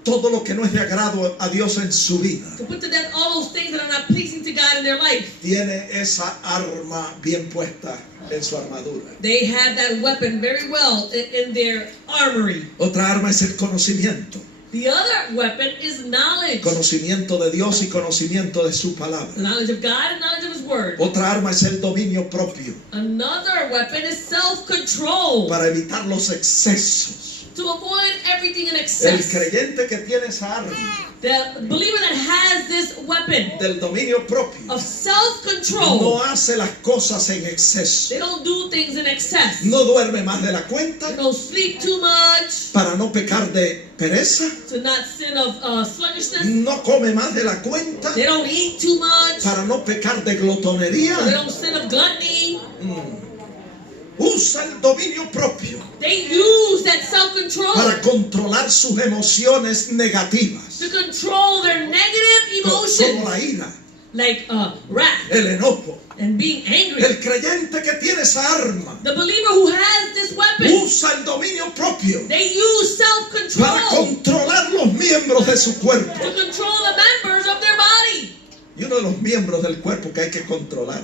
todo lo que no es de agrado a Dios en su vida, to put to death all those things that are not pleasing to God in their life, tiene esa arma bien puesta en su armadura. they have that weapon very well in their armory. Otra arma es el conocimiento. The other weapon is knowledge. Conocimiento de Dios y conocimiento de su palabra. The knowledge of God and knowledge of His Word. Otra arma es el dominio propio Another weapon is self-control. para evitar los excesos. To avoid everything in El excess. creyente que tiene esa arma The believer that has this weapon del dominio propio of self-control, no hace las cosas en exceso. they don't do things in excess. No duerme más de la cuenta They don't sleep too much para no pecar de pereza. to not sin of sluggishness. No come más de la cuenta They don't eat too much. para no pecar de They glotonería. don't sin of gluttony. Usa el dominio propio They use that self-control para controlar sus emociones negativas, to control their negative como emotions, la ira, like wrath el enojo. and being angry. El creyente que tiene esa arma The believer who has this weapon, usa el dominio propio they use para self-control controlar los miembros de su cuerpo. to control the members of their body. Y uno de los miembros del cuerpo que hay que controlar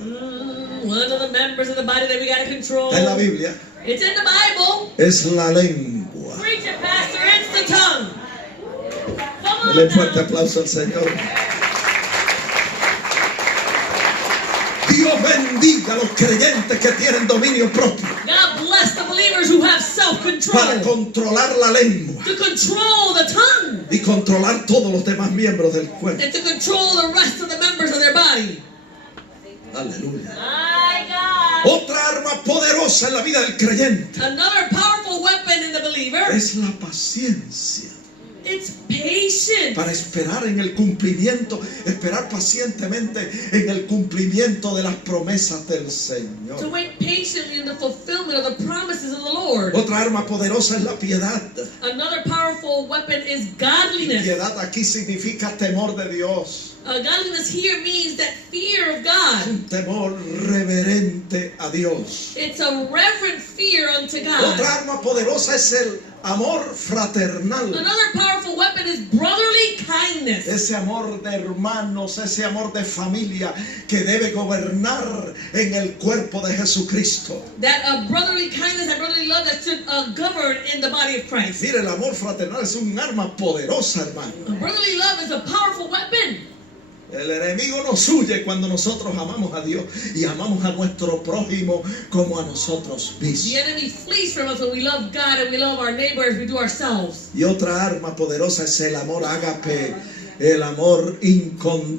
One of the members of the body that we got to control. en la Biblia It's in the Bible. es la lengua. Preach it, Pastor. It's the tongue. Come on Dale fuerte now. aplauso al Señor. Dios bendiga a los creyentes que tienen dominio propio God bless the believers who have para self-control controlar la lengua to control the tongue y controlar todos los demás miembros del cuerpo. and to control the rest of the members of their body. Aleluya. My God. Otra arma poderosa en la vida del creyente Another powerful weapon in the believer, es la paciencia. it's patience. Para esperar en el cumplimiento, esperar pacientemente en el cumplimiento de las promesas del To Señor. wait patiently in the fulfillment of the promises of the Lord. Otra arma poderosa es la piedad. Another powerful weapon is godliness. Piedad aquí significa temor de Dios, Godliness here means that fear of God. un temor reverente a Dios. It's a reverent fear unto Otra God. arma poderosa es el amor fraternal. Another powerful weapon is brotherly kindness. Ese amor de hermanos, ese amor de familia que debe gobernar en el cuerpo de Jesucristo. That brotherly kindness and brotherly love that should govern in the body of Christ. Mire, el amor fraternal es un arma poderosa, hermano. Brotherly love is a powerful weapon. El enemigo nos huye cuando nosotros amamos a Dios y amamos a nuestro prójimo como a nosotros The mismos. enemy flees from us when we love God and we love our neighbor as we do ourselves. Y otra arma poderosa es el amor ágape, el amor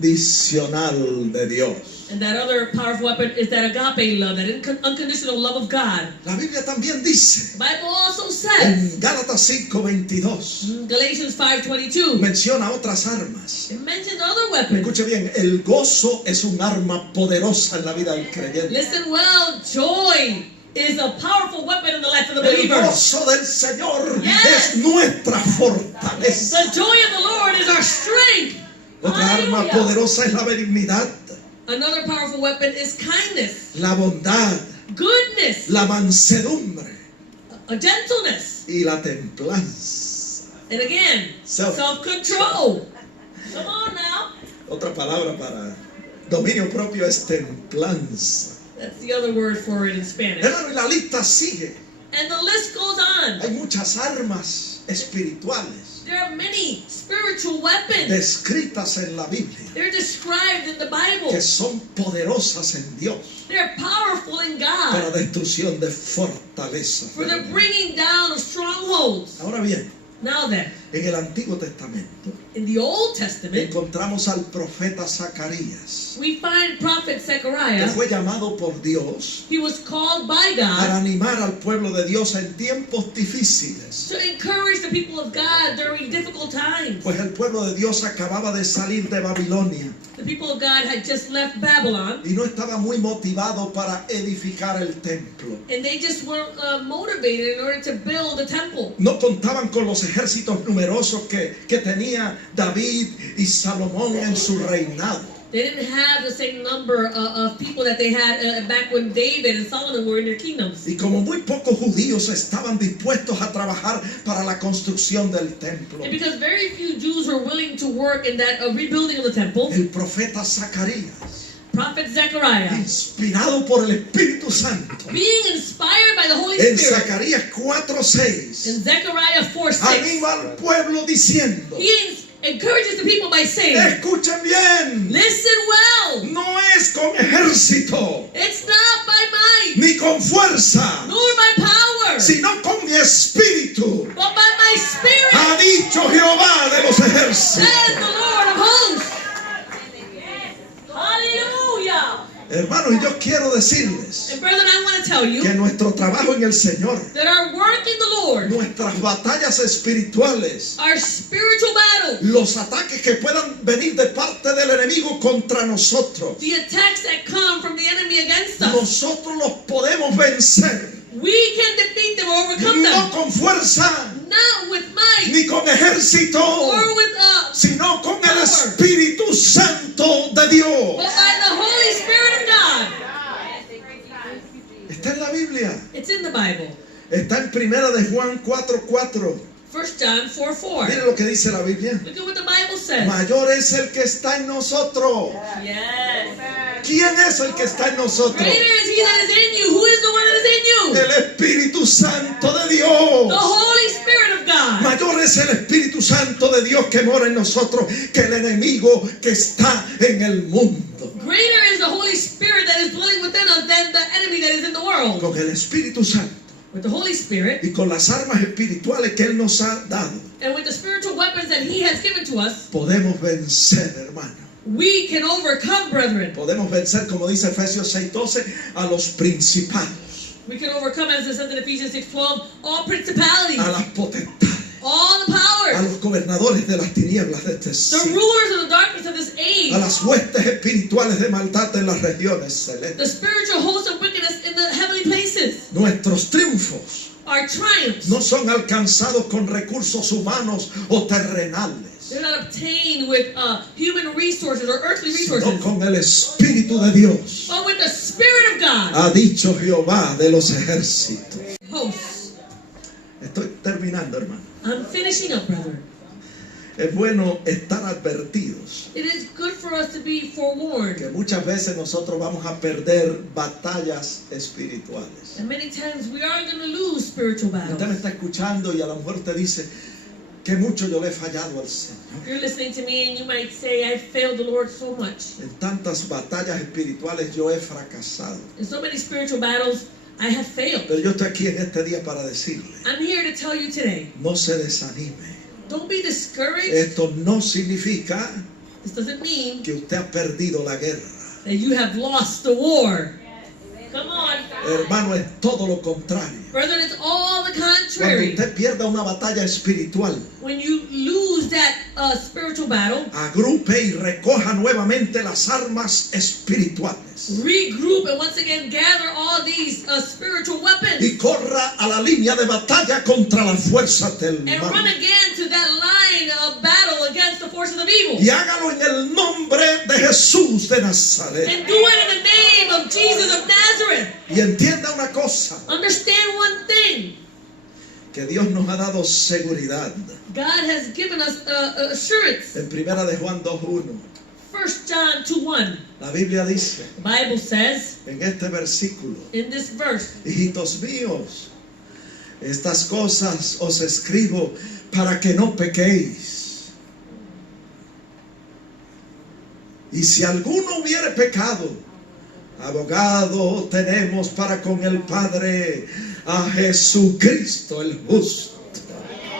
incondicional de Dios. And that other powerful weapon is that agape love, that unconditional love of God. La Biblia también dice The Bible also says, en Gálatas 5:22, in Galatians 5:22, menciona otras armas. it mentions other weapons. Escuche bien, el gozo es un arma poderosa en la vida del creyente. Listen well, joy is a powerful weapon in the life of the El believer. gozo del Señor Yes. es nuestra fortaleza. The joy of the Lord is our strength. Otra arma Hallelujah. poderosa es la benignidad, Another powerful weapon is kindness, la bondad, goodness, la mansedumbre a gentleness, y la templanza. and again, Self- self-control. Come on now. Otra palabra para dominio propio es templanza. That's the other word for it in Spanish. Hermano, y la lista sigue. And the list goes on. Hay muchas armas espirituales There are many spiritual weapons. descritas en la Biblia They're described in the Bible. que son poderosas en Dios They're powerful in para God destrucción de fortalezas. for the bringing down of strongholds. Ahora bien, Now then, en el Antiguo Testamento in the Old Testament, encontramos al profeta Zacarías, we find prophet que Zechariah. fue llamado por Dios He was called by para God animar al pueblo de Dios en tiempos difíciles. to encourage the people of God during difficult times. Pues el pueblo de Dios acababa de salir de Babilonia The people of God had just left Babylon, y no estaba muy motivado para edificar el templo. and they just weren't motivated in order to build a temple. No contaban con los ejércitos numerosos que tenía David y Salomón en su reinado. They didn't have the same number of people that they had back when David and Solomon were in their kingdoms. Y como muy pocos judíos estaban dispuestos a trabajar para la construcción del templo, And because very few Jews were willing to work in that rebuilding of the temple, el profeta Zacarías, prophet Zechariah, inspirado por el Espíritu Santo, being inspired by the Holy en Spirit, Zacarías 4:6, in Zechariah 4:6, anima al pueblo diciendo: he encourages the people by saying, escuchen bien, listen well, no es con ejército it's not by might, ni con fuerza, nor by power, sino con mi espíritu, but by my spirit, ha dicho Jehová de los ejércitos. says the decirles And brethren, I want to tell you que nuestro trabajo en el Señor, that our work in the Lord, nuestras batallas espirituales, our spiritual battle, los ataques que puedan venir de parte del enemigo contra nosotros, the attacks that come from the enemy against us, nosotros los podemos vencer, we can defeat them or overcome no them. con fuerza, Not with might ni con ejército, or with sino con el Espíritu Santo de Dios. but by the Holy Spirit of God. Está en la Biblia. It's in the Bible. Está en Primera de Juan 4:4. 1 John 4:4. Mire lo que dice la Biblia. Look at what the Bible says. Mayor es el que está en nosotros. Yes. ¿Quién es el que está en nosotros? Greater is he that is in you. Who is the one that is in you? El Espíritu Santo de The Dios. Holy Spirit of God. Mayor es el Espíritu Santo de Dios que mora en nosotros que el enemigo que está en el mundo. Greater is the Holy Spirit that is dwelling within us than the enemy that is in the world. Con el Espíritu Santo With the Holy Spirit y con las armas espirituales que Él nos ha dado, and with the spiritual weapons that he has given to us, podemos vencer, hermano. we can overcome, brethren. Podemos vencer, como dice Efesios 6:12, a los principados, We can overcome, as it says in Ephesians 6:12, all principalities, a las potestades, all the a powers, los gobernadores de las tinieblas de este the siglo, rulers of the darkness of this age, a las huestes espirituales de maldad en las regiones the celestes. spiritual host of wickedness in the heavenly places. Nuestros triunfos Our triumphs, no son alcanzados con recursos humanos o terrenales, they're not obtained with human resources or earthly sino resources, con el Espíritu de Dios. but with the Spirit of God. Ha dicho Jehová de los ejércitos. Hosts. Estoy terminando, hermano. I'm finishing up, brethren. Es bueno estar advertidos It is good for us to be forewarned. que muchas veces nosotros vamos a perder batallas espirituales. And many times we are going to lose spiritual Usted me battles. está escuchando y a lo mejor te dice que mucho yo le he fallado al Señor. You're listening to me and you might say, I failed the Lord so much. En tantas batallas espirituales yo he fracasado. In so many spiritual battles, I have failed. Pero yo estoy aquí en este día para decirle, I'm here to tell you today, no se desanime. don't be discouraged. Esto no significa This doesn't mean que usted ha perdido la guerra. that you have lost the war. Come on. Hermano, es todo lo contrario. Brethren, it's all the Cuando contrary. usted pierda una batalla espiritual, When you lose that spiritual battle, agrupe y recoja nuevamente las armas espirituales regroup and once again gather all these spiritual weapons y corra a la línea de batalla contra las fuerzas del and run mal. again to that line of battle against the forces of evil. Y hágalo en el nombre de Jesús de Nazaret. And do it in the name of Jesus of Nazareth. Y entienda una cosa, Understand one thing. que Dios nos ha dado seguridad. God has given us assurance. En Primera de Juan 2:1, 1 John 2:1. la Biblia dice The Bible says en este versículo, in this verse, hijitos míos, estas cosas os escribo para que no pequéis. Y si alguno hubiere pecado, abogado tenemos para con el Padre a Jesucristo el justo.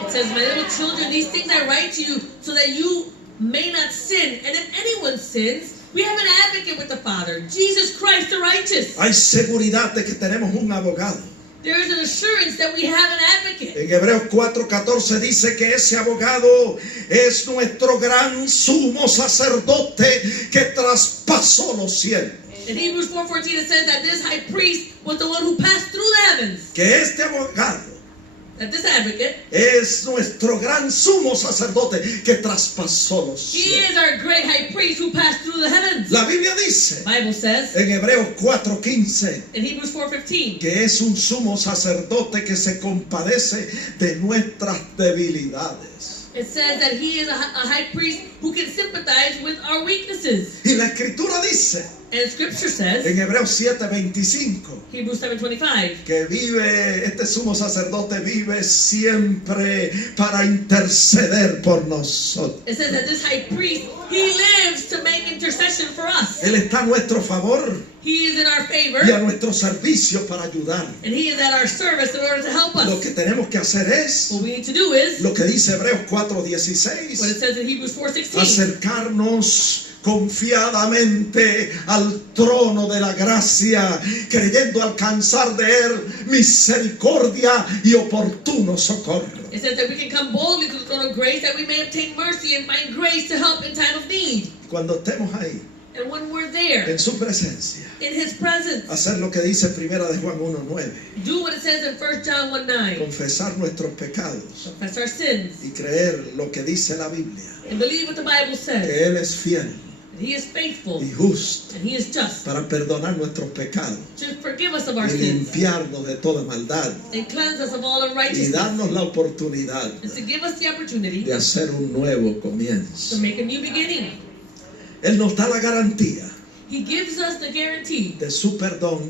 it says, my little children, these things I write to you so that you may not sin. And if anyone sins, we have an advocate with the Father, Jesus Christ the righteous. Hay seguridad de que tenemos un abogado. There is an assurance that we have an advocate. En Hebreos 4:14 dice que ese abogado es nuestro gran sumo sacerdote que traspasó los cielos. In Hebrews 4:14 it says that this high priest was the one who passed through the heavens. Que este abogado That this advocate, es nuestro gran sumo sacerdote que traspasó los he cielos. is our great high priest who passed through the heavens. La Biblia dice The Bible says en Hebreos 4:15 in Hebrews 4:15 que es un sumo sacerdote que se compadece de nuestras debilidades. it says that he is a high priest who can sympathize with our weaknesses. Y la Escritura dice And Scripture says, en Hebreos 7:25 Hebrews 7:25, que vive, este sumo sacerdote vive siempre para interceder por nosotros. it says that this high priest, he lives to make intercession for us. Él está a nuestro favor He is in our favor, y a nuestro servicio para ayudar. and he is at our service in order to help Lo us. que tenemos que hacer es What we need to do is lo que dice Hebreos what it 4:16, says in Hebrews 4:16. acercarnos confiadamente al trono de la gracia, creyendo alcanzar de Él misericordia y oportuno socorro. It says that we can come boldly to the throne of grace, that we may obtain mercy and find grace to help in time of need. Cuando estemos ahí, And when we're there, en su presencia, in His presence, hacer lo que dice primera de Juan 1:9, do what it says in 1 John 1:9. confesar nuestros pecados Confess our sins y creer lo que dice la Biblia, and believe what the Bible says. que Él es fiel He is faithful y justo and He is just para perdonar nuestros pecados to forgive us of our y sins limpiarnos de toda maldad and cleanse us of all y unrighteousness, darnos la oportunidad and to give us the opportunity de hacer un nuevo to comienzo. make a new beginning. Él nos da la garantía He gives us the guarantee de su perdón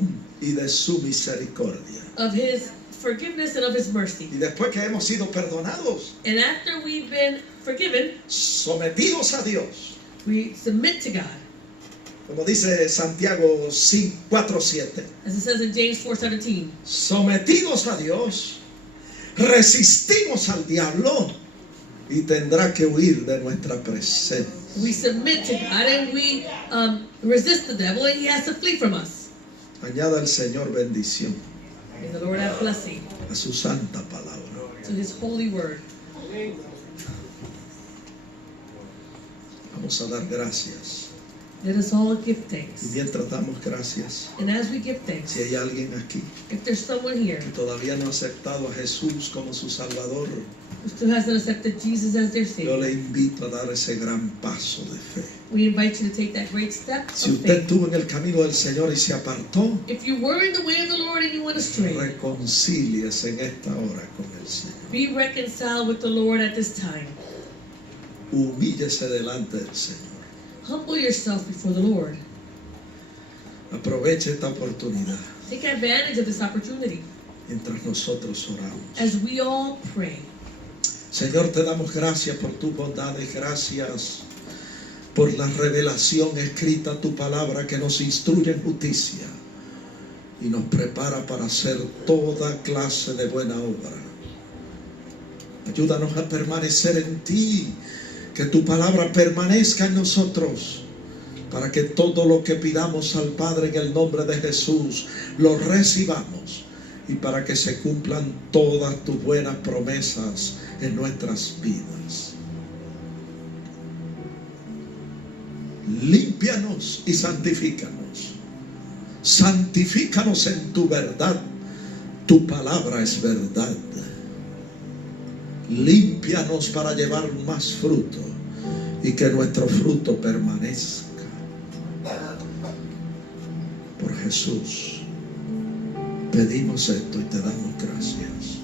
y de su misericordia. of His forgiveness and of His mercy. Y después que hemos sido perdonados, And after we've been forgiven, sometidos a Dios, we submit to God. como dice Santiago 4:7, As it says in James 4:17, sometidos a Dios, resistimos al diablo y tendrá que huir de nuestra presencia. we submit to God and we resist the devil and he has to flee from us. Añada el Señor bendición May the Lord have blessing a su santa palabra. to His holy word. Vamos a dar gracias. Let us all give Y thanks. mientras damos gracias, And as we give thanks, si hay alguien aquí if there's someone here que todavía no ha aceptado a Jesús como su Salvador, who still hasn't accepted Jesus as their yo Savior, le invito a dar ese gran paso de fe. we invite you to take that great step Si of usted faith. estuvo en el camino del Señor y se apartó, If you were in the way of the Lord and you went astray, reconcíliese en esta hora con el Señor. be reconciled with the Lord at this time. Humíllese delante del Señor. Humble yourself before the Lord. Aproveche esta oportunidad Take advantage of this opportunity mientras nosotros oramos. as we all pray. Señor, te damos gracias por tu bondad y gracias por la revelación escrita, tu palabra que nos instruye en justicia y nos prepara para hacer toda clase de buena obra. Ayúdanos a permanecer en ti, que tu palabra permanezca en nosotros, para que todo lo que pidamos al Padre en el nombre de Jesús lo recibamos y para que se cumplan todas tus buenas promesas en nuestras vidas. Límpianos y santifícanos. Santifícanos en tu verdad. Tu palabra es verdad. Límpianos para llevar más fruto y que nuestro fruto permanezca. Por Jesús pedimos esto y te damos gracias.